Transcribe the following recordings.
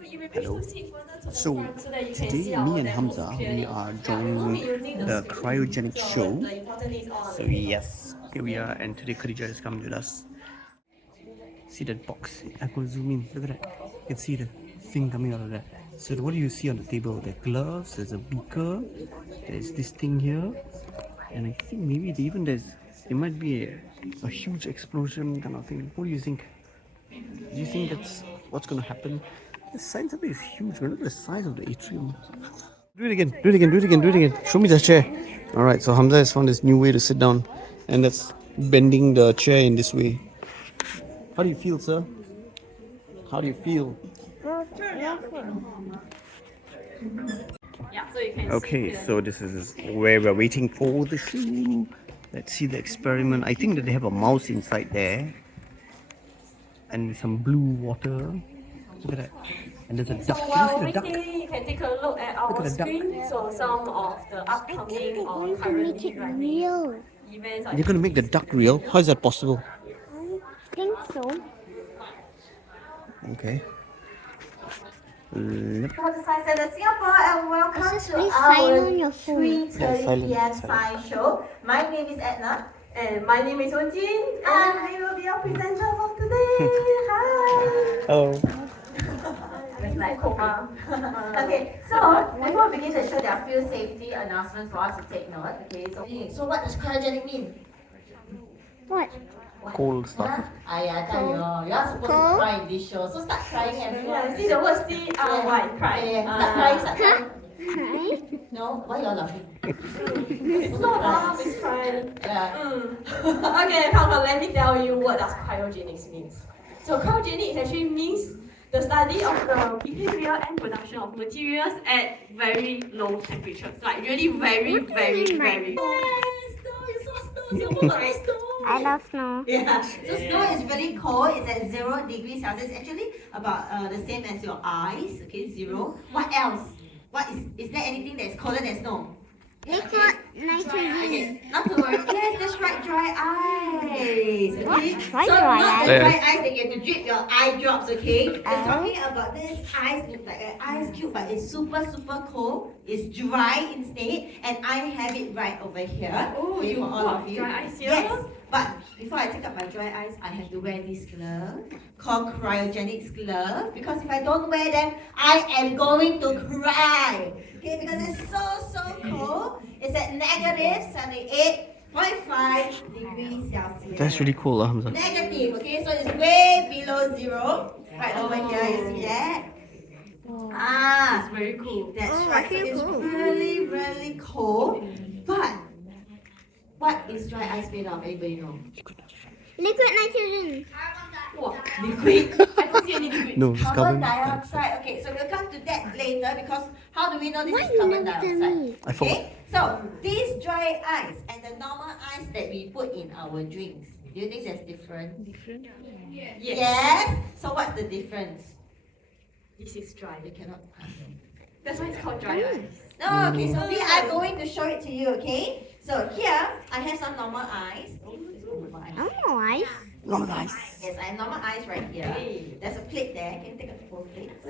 Hello. So today, me and Hamza, we are joining the cryogenic show. So yes, here we are, and today Khadija has come with us. See that box? I go zoom in. Look at that. You can see the thing coming out of that. So what do you see on the table? There are gloves. There's a beaker. There's this thing here, and I think maybe there might be a huge explosion kind of thing. What do you think? Do you think that's what's going to happen? The size of it is huge. Look at the size of the atrium. Do it again. Do it again. Do it again. Do it again. Show me the chair. All right. So Hamza has found this new way to sit down, and that's bending the chair in this way. How do you feel, sir? How do you feel? Okay, so this is where we're waiting for the show. Let's see the experiment. I think that they have a mouse inside there. And some blue water. Look at that. And there's a duck. Can you see the duck? You can take a look at our screen. So some of the upcoming or currently running events. You're going to make the duck real? How is that possible? I think so. Okay. For the Science Center Singapore, and welcome to Please our sign on your phone. 3:30 p.m. science show. My name is Edna. And my name is Ojin. And we will be your presenter for today. Hi. Oh. It's like coma. Okay, so before we begin the show, there are a few safety announcements for us to take note. Okay, so what does cryogenic mean? What? Cold stuff. I tell you, you're supposed to cry in this show. So start crying everyone. See the word C-R-Y, cry. Start crying, start crying. Hi. No? Why you're laughing? It's not laugh, it's crying. Yeah. Okay, come on, let me tell you what does cryogenics means. So cryogenics actually means the study of the behavior and production of materials at very low temperatures. Like really very, very, very low. I love snow. Yeah, so snow is really cold. It's at 0 degrees Celsius. Actually, about the same as your eyes. Okay, 0. What else? What is there anything that's colder than snow? Liquid nitrogen. Not to worry. Yes, that's right, dry ice. Okay? What? So Dry not ice? the dry ice that you have to drip your eye drops, okay? We're talking about this ice, looks like an ice cube, but it's super, super cold. It's dry instead, and I have it right over here. Oh, okay, you for all got of you. dry ice here? Yes. But before I take up my dry ice, I have to wear these gloves called cryogenics gloves, because if I don't wear them, I am going to cry. Okay, because it's so cold. It's at negative 78.5 degrees Celsius. That's really cool, Hamza. Negative, okay, so it's way below 0. Right over here, you see that? It's very cool. That's Oh, right. I So feel it's cool. really, really cold. But what is dry ice made of? Anybody know? Liquid nitrogen. Liquid. I don't see any liquid. No, it's Carbon carbon dioxide. Okay, so we'll come to that later, because how do we know this Why is you carbon never tell dioxide? me? I forgot. Okay, so this dry ice and the normal ice that we put in our drinks, do you think there's different? Yes. So what's the difference? This is dry. You cannot. That's why it's called dry ice. No, okay, so we are going to show it to you, okay? So here, I have some normal ice. Oh, normal ice. Oh, ice. Normal ice. Yes, I have normal ice right here. There's a plate there. Can you take a both plates?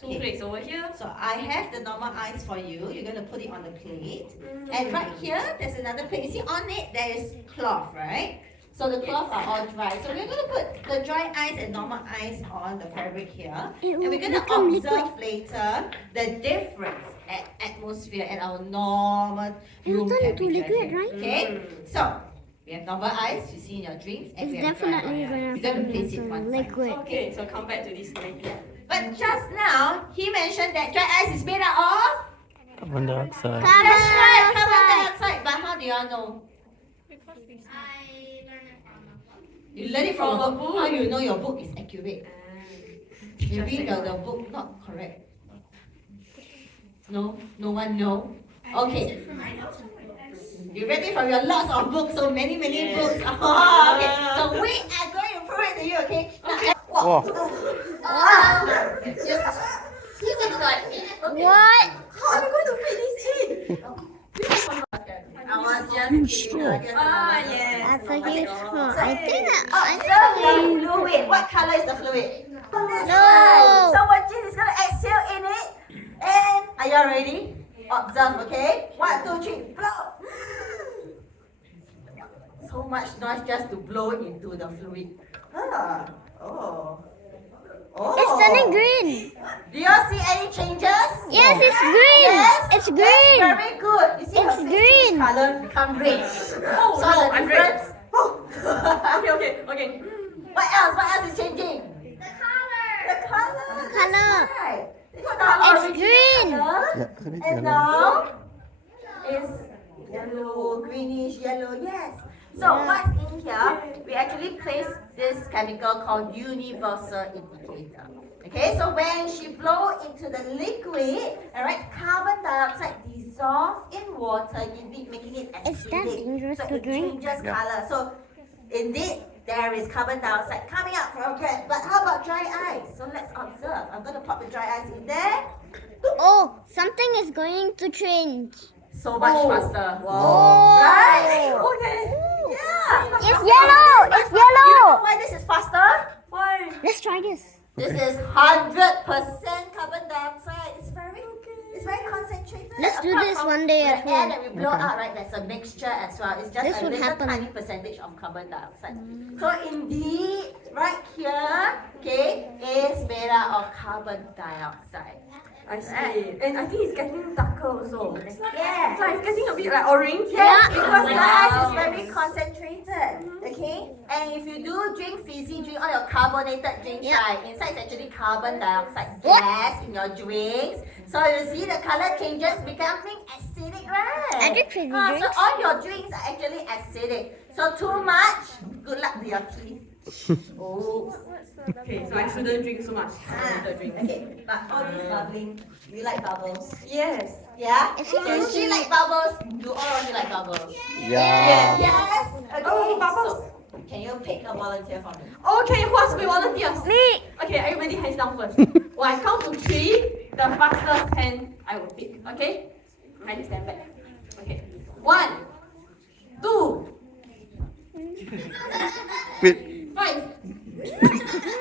Two plates over here. So I have the normal ice for you. You're going to put it on the plate. And right here, there's another plate. You see on it, there is cloth, right? So the cloth are all dry. So we're going to put the dry ice and normal ice on the fabric here. And we're going to become observe later the difference at atmosphere at our normal room turn into temperature. liquid, right? Okay? So we have normal ice you see in your drinks, and It's we have dry definitely ice. gonna We're going to turn place it into one side. liquid. Okay, so come back to this later. But just now, he mentioned that dry ice is made out of? Carbon dioxide. That's right, carbon dioxide. But how do y'all know? You learn it from a book. How you know your book is accurate? Maybe the book not correct. No? No one know? Okay. You read it from your lots of books, so many books. Oh, okay. So we are going to prove it to you, okay? Now, Oh. What? how are we going to fit this in? I was just kidding. Yes. That's a huge straw. I think Observe the fluid. What color is the fluid? No. So when you all ready? Observe, okay? 1, 2, 3, blow! So much noise just to blow into the fluid. Ah, oh. Oh. It's turning green. Do you all see any changes? Yes, it's green. Yes? It's green. That's very good. You see It's her face green. change color become red. Oh, So no, the I'm difference. Okay. What else? What else is changing? The color. The color. The color. That's right. It's green. Yeah, And now it's yellow, greenish yellow. Yes. So what's in here? We actually place this chemical called universal indicator. Okay, so when she blow into the liquid, alright, carbon dioxide dissolves in water, making it acidic. Is that dangerous so to it drink? changes color. So indeed, there is carbon dioxide coming out from it. But how about dry ice? So let's observe. I'm going to pop the dry ice in there. Oh, something is going to change. So much faster. Oh. Right? Okay. Yeah. It's yellow. It's You know yellow. why this is faster? Why? Let's try this. This is 100% carbon dioxide. It's very concentrated. Let's do Apart this from one day the at air home. that we blow out, right? There's a mixture as well. It's just This a would little happen. tiny percentage of carbon dioxide. So indeed, right here, okay, is made out of carbon dioxide. I see. And I think it's getting darker also. Yeah. So it's getting a bit like orange. Yes, because the ice is Wow. very concentrated. Okay? And if you do drink fizzy drink or your carbonated drinks, Yeah. right, inside is actually carbon dioxide What? gas in your drinks. So you see the color changes becoming acidic, right? I drink fizzy So drinks. all your drinks are actually acidic. So too much, good luck to your teeth. Oh. Okay, so I shouldn't drink so much carbonated drinks. Okay, but all this bubbling, we like bubbles. Yes. Yeah? If So you she like bubbles, do all of you like bubbles? Yeah. Yes. Okay. Oh, bubbles. So, can you pick a volunteer for me? Okay, who wants to be volunteers? Me. Okay, everybody hands down first. When I count to 3, the fastest hand I will pick. Okay? Kindly stand back. Okay. 1, 2, Wait. 5,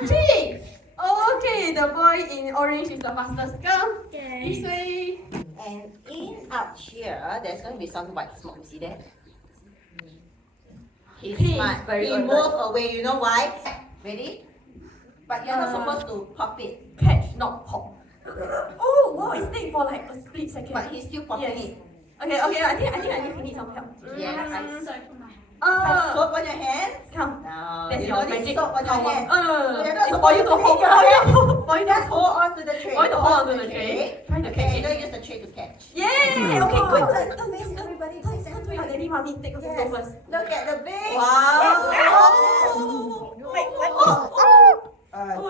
3. Okay, the boy in orange is the fastest. Come. This way. And in up here, there's going to be some white smoke. See that? He's He is smart. very He alert. moved away. You know why? Ready? But you're not supposed to pop it. Catch, not pop. Oh, wow, it's take for like a split second. But he's still popping Yes. it. Okay, I think I need some help. Yes. Uh, Soap on your hands? come. No. That's you your don't need magic soap on your power. hands. No. You're not It's for you to supposed hold. to take your For you to Just hold on to the tray. For you to hold on to the tray. Try to Okay, catch you it. don't use the tray to catch. Yay! Okay, good. Face everybody. Face Turn to everybody. your daddy, mommy. Take a photo Yes. first. Look at the big. Wow.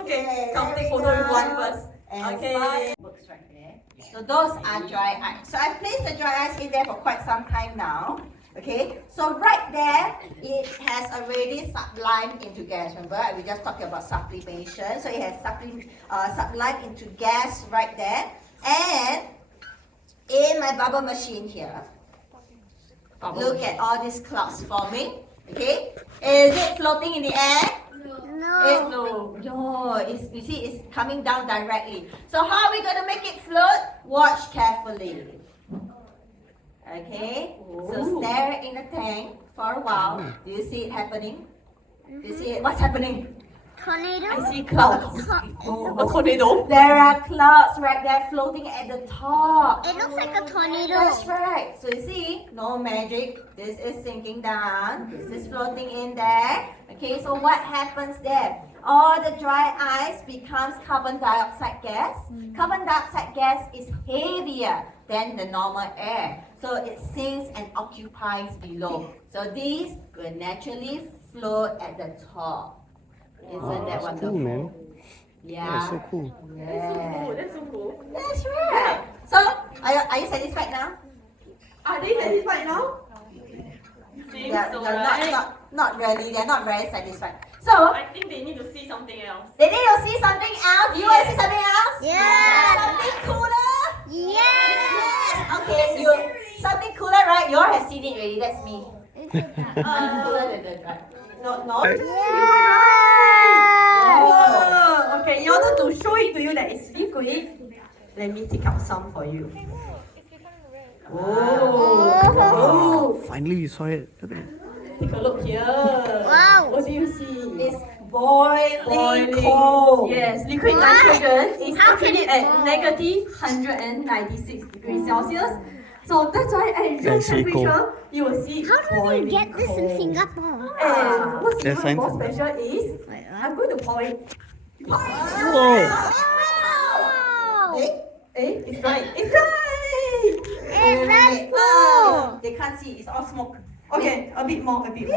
Okay, come take photo with one first. And Okay. smile. Books right there. So those are dry ice. So I've placed the dry ice in there for quite some time now. Okay, so right there, it has already sublimed into gas. Remember, we just talked about sublimation. So it has sublimed into gas right there. And in my bubble machine here, look at all these clouds forming. Okay, is it floating in the air? No. You see, it's coming down directly. So how are we going to make it float? Watch carefully. Okay, so stare in the tank for a while. Do you see it happening? Do you see it? What's happening? Tornado. I see clouds. A tornado. There are clouds right there floating at the top. It looks like a tornado. That's right. So you see, no magic. This is sinking down. This is floating in there. Okay, so what happens there? All the dry ice becomes carbon dioxide gas. Carbon dioxide gas is heavier than the normal air. So it sinks and occupies below. So these will naturally float at the top. Isn't that wonderful? Cool, man. Yeah. That's so cool. Yeah. That's so cool. That's right. So, are you satisfied now? Are they satisfied now? Seems so, right? Not really. They're not very satisfied. So, I think they need to see something else. they need to see something else. Do you want to see something else? Yeah. Something cooler? Yeah. Yes. Okay, something cooler, right? You all have seen it already. That's me. Cooler than the dry. No. Whoa. Okay, in order to show it to you that it's liquid, Let me take out some for you. Oh. Finally, you saw it. Look at it. Take a look here. Wow. What do you see? It's boiling cold. Yes, liquid Why? nitrogen is How can actually it at boil? negative 196 degrees Celsius. So that's why at room That's really cool. temperature, you will see it How do we boiling get this in cold. Singapore? And what's There's even more science in special is, I'm going to pour it. Whoa! Wow. It's dry. It's dry! It's very cool. They can't see. It's all smoke. Okay, a bit more. Wait, you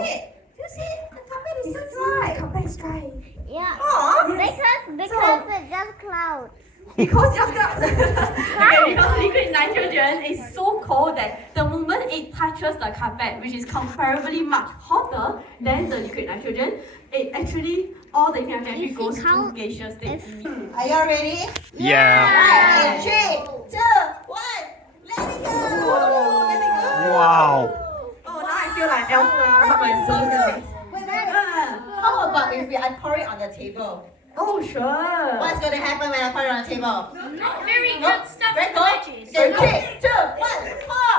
see? The carpet is still dry. The carpet is dry. Yeah. Aw. Because it's just clouds. Because because liquid nitrogen is so cold that the moment it touches the carpet, which is comparably much hotter than the liquid nitrogen, it actually all the liquid nitrogen If goes we to count- gaseous state. Are you all ready? Yeah. Right, in 3, 2, 1, let it go! Let it go! Wow. Oh, now I feel like Elsa with my son. How about if I pour it on the table? Oh, sure. What's going to happen when I pour it on the table? Not very good stuff Very to good. veggies. 3, 2, 1, pour!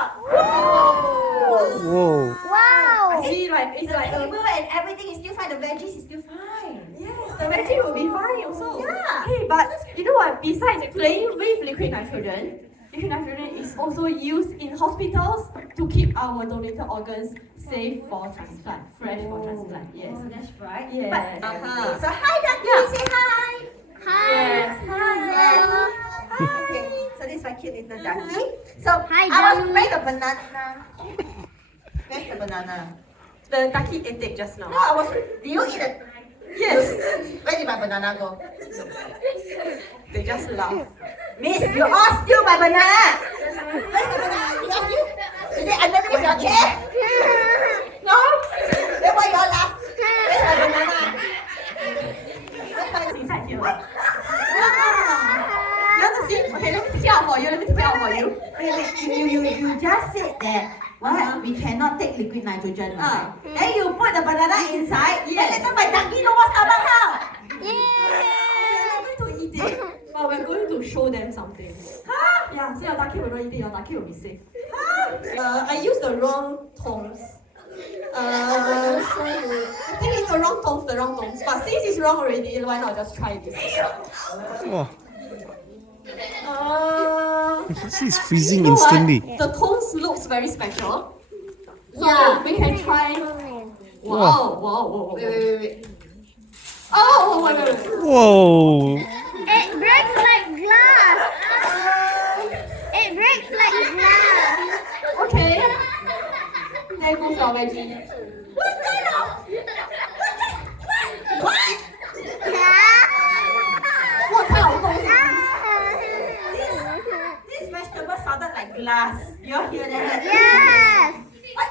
Whoa. Wow. See, like it's The like table and everything is still fine. The veggies is still fine. yes, the veggie will be fine also. Yeah. Hey, but you know what? Besides playing with liquid nitrogen is also used in hospitals to keep our donated organs safe for transplant, fresh for transplant. Yes. Oh, that's right. Yes. So hi, Ducky. Say hi. Yes. Hi. Okay. So this is my cute little ducky. So Hi, I was Ducky. make a banana. Where's the banana? The ducky ate it just No, now. I was. Do you eat it? Yes. Where did my banana go? They just laugh. Miss, you all steal my banana. Where's the banana? You all steal? Is it underneath your chair? No? Then why you all laugh? Where's my banana? It's inside here. You want to see? Okay, let me take it out for you. Let me take it out for you. Wait. You just said that what? We cannot take liquid nitrogen, right? Then you put the banana inside. Then later my ducky no more stomach now. We're going to eat it, but we're going to show them something. Huh? Yeah, so your ducky will not eat it. Your ducky will be safe. Huh? I used the wrong tones. I think it's the wrong tones. But since it's wrong already, why not just try this? Oh, she's You freezing know what? instantly. The tones looks very special. So Yeah. we can try. Wow. Wow. Wait. Oh, wait. Whoa. It breaks like glass. It breaks like glass. Okay. There goes our veggie. What kind of? What? What kind of tones? This vegetable sounded like glass. You all hear that? Yes. What?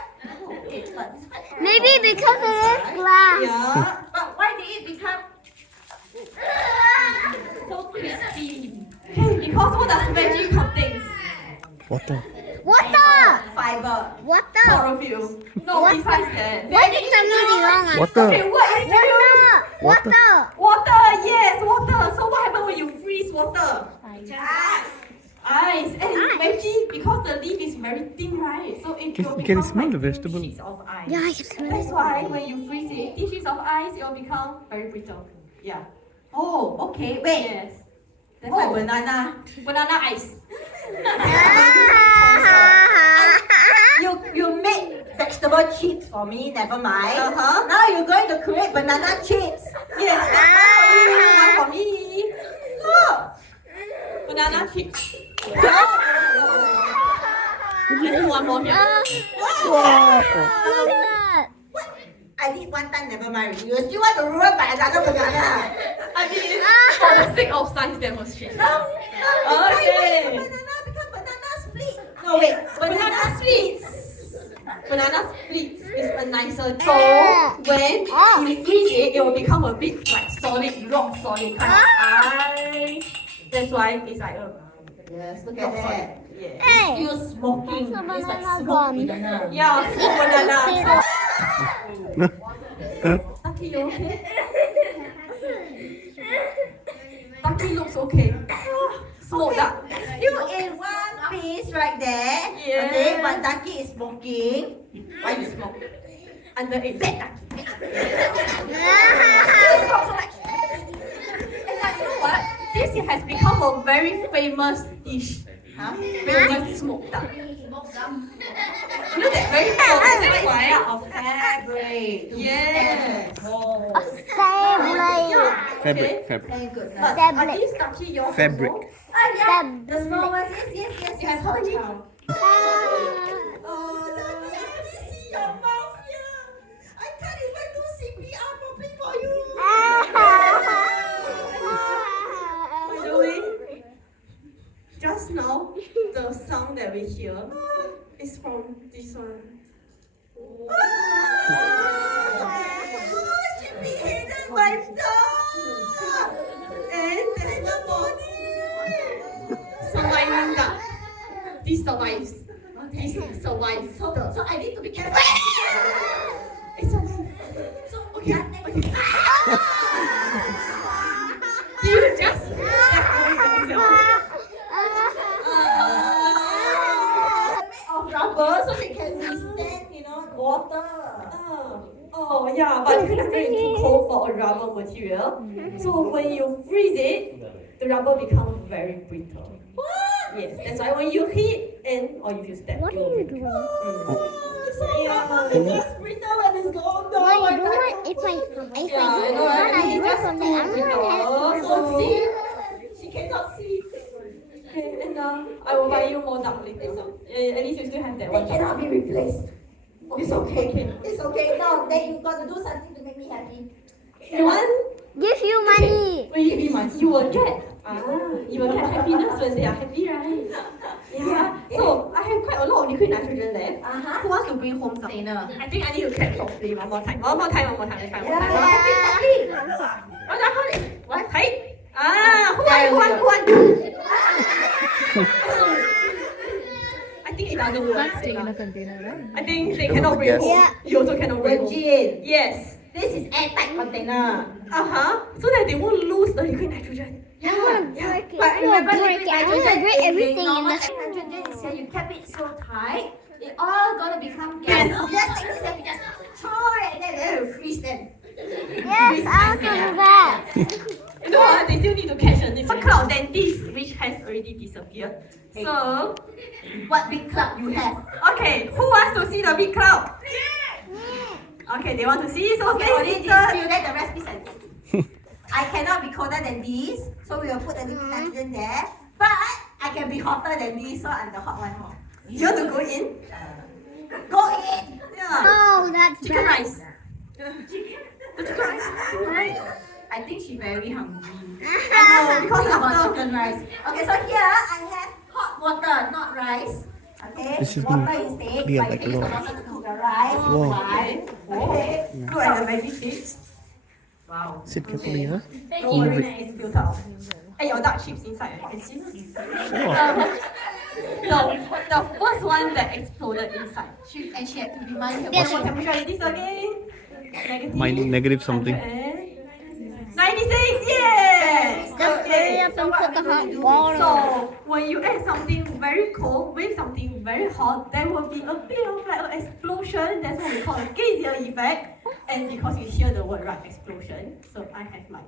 Okay, but this one. Maybe because it is glass. Yeah. But why did it become? So crispy. Because what does veggie contains? Water. Water. Fiber. Water. Chlorophyll. No, What? besides that. What is the meaning wrong? Water. Okay, what is the Water. Water, yes, water. So what happens when you freeze water? Ice. And it's veggie because the leaf is very thin, right? So it will Can you become smell like the vegetable? sheets of ice. Yeah, I can smell That's it. why when you freeze it, thin sheets of ice, it will become very brittle. Yeah. Oh, okay. Wait. Yes. Then my banana. Banana ice. You make vegetable chips for me. Never mind. Uh-huh. Now you're going to create banana chips. Yes. One for me. Oh. Banana chips. Let's do one more here. Look at that. I did one time. Never mind. You still want to ruin my another banana? I mean, for the sake of science demonstration. No. Okay. Banana become banana split. No wait. Banana splits. Banana splits is a nicer. So when you freeze it, it will become a bit like solid, rock solid kind of ice. That's why it's like a Yes. Look rock at solid. that. Yeah. Hey. Still smoking. It's a It's like banana smoked gone. banana. Yeah, sweet banana. Ducky, you okay? Ducky looks okay. Smoked up. right there. Yeah. Okay, but Ducky is smoking. Why you smoke? Underage. Bad Ducky. And like, you know what? This has become a very famous dish. Huh? Famous smoked duck. You know that very famous, right? Of fabric. Yes. A family. Fabric, fabric. Very good. But Fabric. are these ducky yours Fabric. also? Yeah, the small ones. Yes. You have how many? Oh, let me see your mouth here. I can't even do CPR properly for you. By the way, just now, the sound that we hear is from this one. She beheaded my dog. And there's The body. surviving duck. This survives. This survives. So I need to be careful. It's survives. So Okay. that Okay. Do you just of rubber so they can withstand, water. Oh yeah, but cryogenic is too cold for a rubber material. So when you freeze it, the rubber becomes very brittle. Yes, that's why when you heat and or if you step, What it are will you break. doing? It's brittle when it's gone down. Why you do it? If I do it, I do it from the other So see, She cannot see. okay, and I will buy you more duck later. At least you still have that They one. cannot be replaced. It's okay. It's okay. Now, then you got to do something to make me happy. You want? Give you money. When you give me money, you will get. You will get happiness when they are happy, right? Yeah. So I have quite a lot of liquid nitrogen left. Who wants to bring home some? I think I need to clap properly one more time. One more time. Let's try one more time. Happy. What? Hey? Who want? I think it doesn't work. Stay in a container, right? I think they cannot bring Yes. home. Yeah. You also cannot bring home. Regine, Yes. this is airtight container. So that they won't lose the liquid nitrogen. I'm gonna break it. But I'm gonna remember, break liquid it. I'm gonna nitrogen break is everything in normal the. nitrogen is here. You kept it so tight, it all gonna become gas. Just like this, and we just throw it, and then it will freeze them. Yes, I'll do that. You know what? They still need to catch a different cloud than this, which has already disappeared. So, What big club you have? okay, who wants to see the big cloud? Okay, they want to see, so Okay, stay only seated. this few, then the rest is empty. I cannot be colder than this, so we will put the liquid nitrogen there. But I can be hotter than this, so I'm the hot one. You want to go in? Go in! Yeah. Oh, that's Chicken bad. rice. The chicken rice. Alright. I think she's very hungry. Because Because of after chicken rice. Okay, so here I have hot water, not rice. Okay, This is water gonna instead. be But like you use the a lot. water to cook the rice. Wow. One. Okay. look at the baby chips. Wow. Sit carefully, huh? Don't worry, it's filtered out. And your dark chips inside, you can see. The first one that exploded inside. And she had to remind her. What temperature is this again? Negative. Negative something. 96, yes! Just hurry up and put the hot water. So, when you add something very cold with something very hot, there will be a bit of like an explosion. That's what we call a geyser effect. And because you hear the word right, explosion, so I have my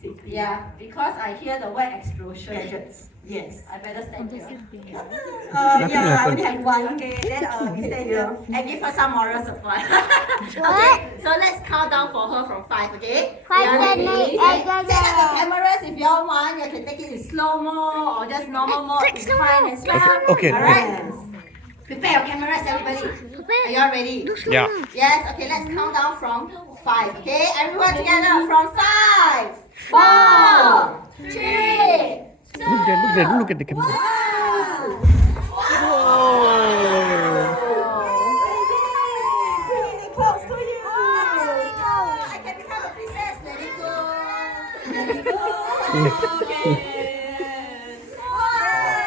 safety Yeah, because I hear the word explosion. gadgets. Yes. I better stand here. Nothing Yeah, I happened. only have one. Okay, then you stand here and give her some moral support. What? Okay, so let's count down for her from 5, okay? 5, You are 7, ready? 8, 8, 8, Set up the cameras if y'all want. You can take it in slow-mo or just normal mode. Take It's slow-mo. fine as well. Okay. Alright? Prepare your cameras, everybody. Are y'all ready? Yeah. Yes, okay, let's count down from 5, okay? Everyone together from 5, 4, 3, Look there, don't look at the camera. Close to you. I can become a princess. Let it go. Let it go.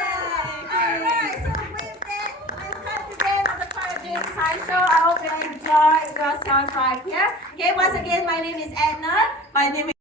Alright, so with that, we've come to the end of the cryogenic science show. I hope you enjoyed yourself right here. Okay, once again, my name is Edna. My name is